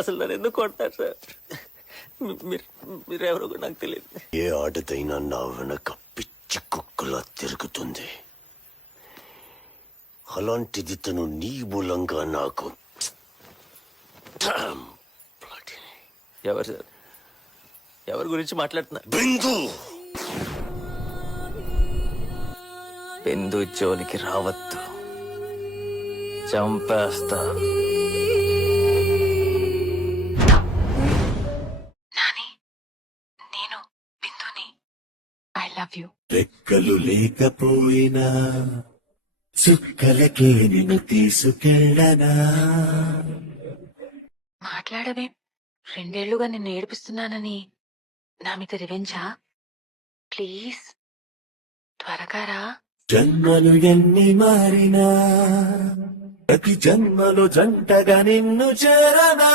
అసలు నన్ను ఎందుకు కొడతారు సార్? మీరెవరో కూడా నాకు తెలియదు. ఏ ఆటదైనా నా వెనక పిచ్చి కుక్కలా తిరుగుతుంది. అలాంటిది తను నీ మూలంగా నాకు. ఎవరు సార్? ఎవరి గురించి మాట్లాడుతున్నారు? బిందు బిందు జోలికి రావద్దు, చంపేస్తా. నేను బిందుని. I love you. రెక్కలు లేకపోయినా చుక్కలకే నిన్ను తీసుకెళ్ళనా. మాట్లాడవే. 2 ఏళ్లుగా నిన్ను ఏడిపిస్తున్నానని నా మీద రివెంజా? ప్లీజ్ త్వరగా రా. జన్మలు ఎన్ని మారినా ప్రతి జన్మలో జంటగా నిన్ను చేరనా.